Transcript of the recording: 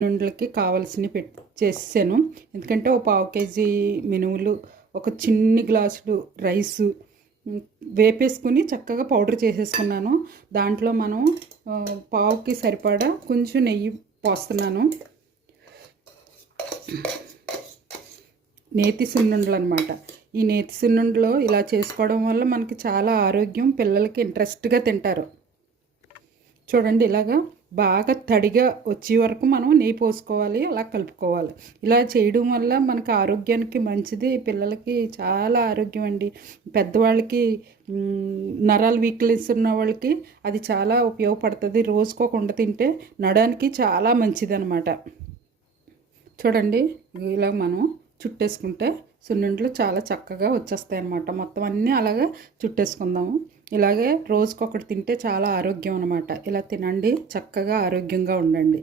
నుండ్లకి కావాల్సినవి చేసాను. ఎందుకంటే ఒక పావు కేజీ మినుములు, ఒక చిన్ని గ్లాసులు రైసు వేపేసుకుని చక్కగా పౌడర్ చేసేసుకున్నాను. దాంట్లో మనం పావుకి సరిపడా కొంచెం నెయ్యి పోస్తున్నాను. నేతి సున్నుండలు అనమాట. ఈ నేతి సున్నుండలు ఇలా చేసుకోవడం వల్ల మనకి చాలా ఆరోగ్యం, పిల్లలకి ఇంట్రెస్ట్గా తింటారు. చూడండి, ఇలాగా బాగా తడిగా వచ్చే వరకు మనం నెయ్యి పోసుకోవాలి, అలా కలుపుకోవాలి. ఇలా చేయడం వల్ల మనకు ఆరోగ్యానికి మంచిది, పిల్లలకి చాలా ఆరోగ్యం అండి. పెద్దవాళ్ళకి నరాల వీక్నెస్ ఉన్న వాళ్ళకి అది చాలా ఉపయోగపడుతుంది. రోజుకోకుండా తింటే నడానికి చాలా మంచిది అనమాట. చూడండి, ఇలా మనం చుట్టేసుకుంటే సున్నుండలు చాలా చక్కగా వచ్చేస్తాయి అన్నమాట. మొత్తం అన్నీ అలాగే చుట్టేసుకుందాము. ఇలాగే రోజుకొకటి తింటే చాలా ఆరోగ్యం అనమాట. ఇలా తినండి, చక్కగా ఆరోగ్యంగా ఉండండి.